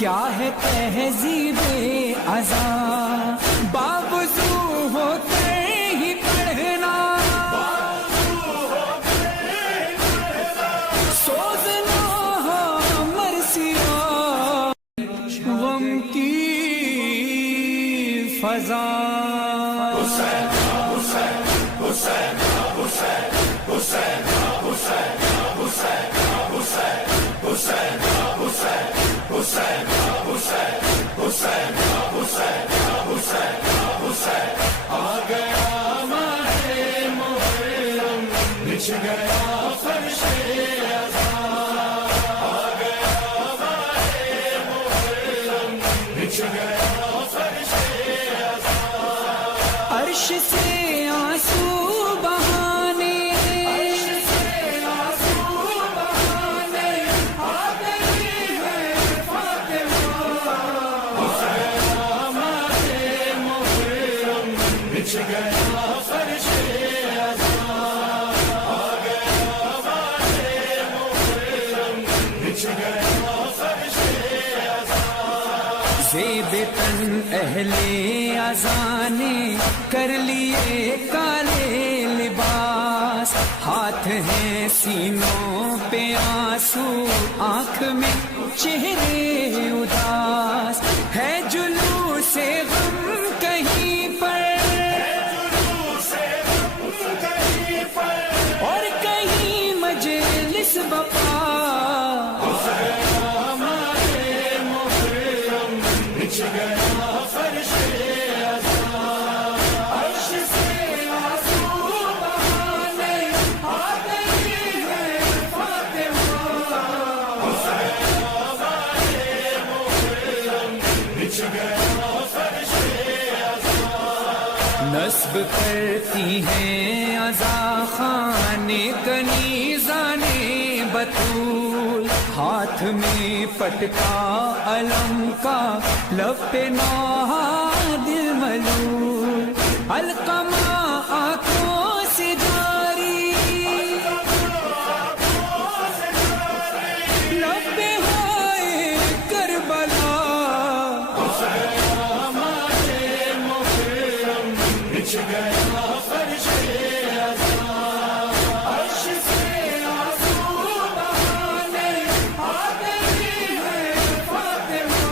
کیا ہے تہذیب ازا، باوضو ہوتے ہی پڑھنا، سوزنا مرثیہ غم کی فضا. حسین حسین حسین حسین حسین حسین حسین حسین حسین حسین حسین حسین حسین حسین حسین حسین. آ گیا ماہ محرم، بچھ گیا فرش ازا، آ گیا ماہ محرم، بچھ گیا فرش ازا. عرش سے آنسو بہانے، عرش سے آنسو بہانے آ گئی ہے فاطمہ. آ گیا ماہ محرم، بچھ گیا فرش ازا، آ گیا ماہ محرم، بچھ گیا فرش ازا. زیب تن اہل ازا نے کر لیے کالے لباس، ہاتھ ہیں سینوں پہ آنسو، آنکھ میں چہرے اداس، ہے جلوس غم کہیں پر، اور کہیں مجلس بپا. بچھ گیا فرش ازا، عرش سے آنسو بہانے آ گئی ہے فاطمہ. بچھ گیا فرش ازا. نصب کرتی ہیں ازا خانے کنیزانے بطول، ہاتھ میں پٹکا علم کا، لب پہ نوحہ دل ملول، علقمہ آنکھوں سے جاری، لب پہ ہائے کربلا. بچھ گیا فرش ازا، عرش سے آنسو بہانے آ گئی ہے فاطمہ.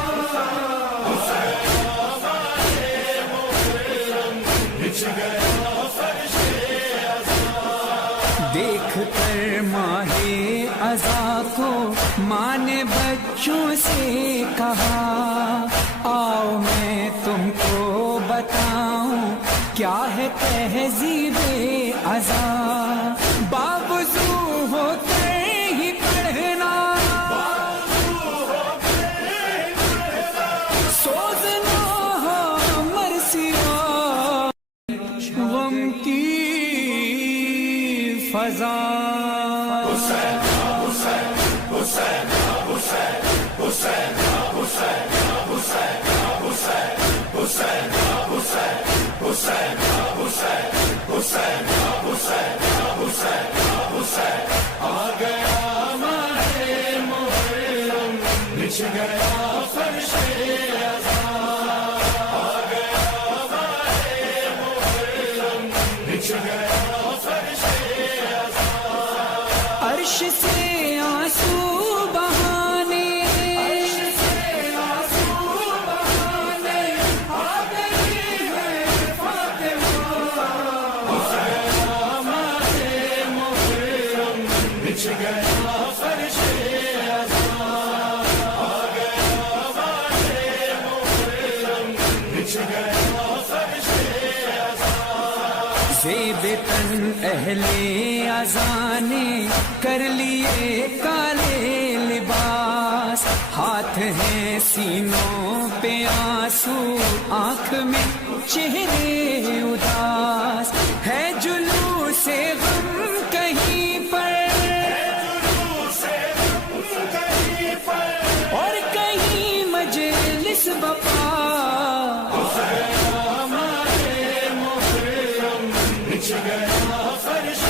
بچھ گیا فرش ازا. دیکھ کر ماہ ازا کو ماں نے بچوں سے کہا، آؤ میں تم کو بتاؤں کیا ہے تہذیب ازا، باوضو ہوتے ہی پڑھنا، سوزنا مرثیہ غم کی فضا. حسین حسین حسین حسین حسین حسین حسین حسین حسین حسین حسین حسین حسین حسین حسین حسین. آ گیا ماہ محرم، بچھ گیا فرش ازا، آ گیا ماہ محرم، بچھ گیا فرش ازا. عرش سے آنسو بہانے، عرش سے آنسو بہانے آ گئی ہے فاطمہ. بچھ گیا فرش ازا، آ گیا ماہ محرم، بچھ گیا فرش ازا. زیب تن اہل ازا نے کر لیے کالے لباس، ہاتھ ہیں سینوں پہ آنسو، آنکھ میں چہرے اداس، ہے جلوس غم کہیں پر، اور کہیں مجلس بپا. بچھ گیا فرش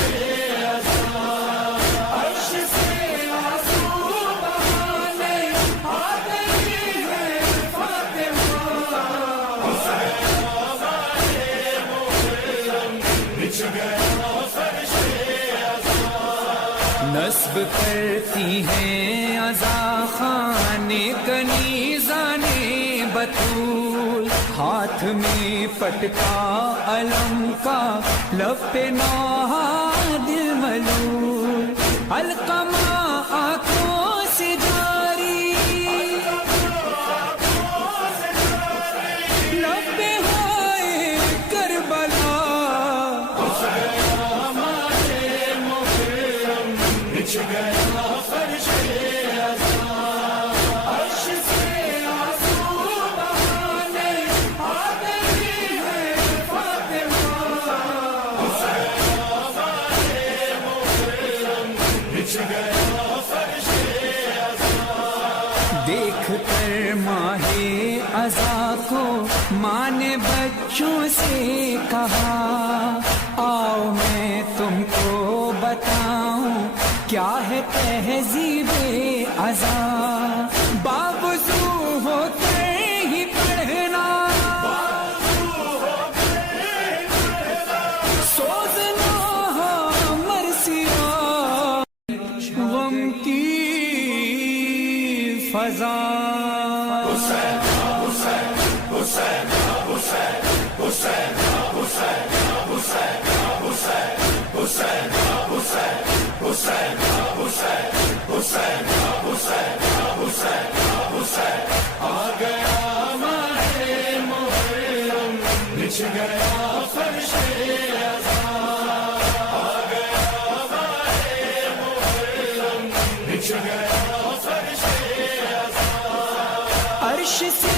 ازا، عرش سے آنسو بہانے آ گئی ہے نصب کرتی ہیں عزا خانے کنیزانے بطول، ہاتھ میں پٹکا علم کا، لب پہ نوحہ دل ملول، علقمہ آنکھوں سے جاری، لب پہ ہائے کربلا، بچھ گیا فرش عزا، عرش سے آنسو بہانے آ گئی ہے فاطمہ، بچھ گیا فرش عزا۔ دیکھ کر ماہ عزا کو ماں نے بچوں سے کہا، آؤ میں تم کو بتاؤں کیا ہے تہذیب عزا، باوضو ہو کر ہی پڑھنا، سوزنا مرثیہ غم کی فضا، آ گیا ماہ محرم، بچھ گیا فرش عزا، آ گیا ماہ محرم، بچھ گیا فرش عزا، عرش سے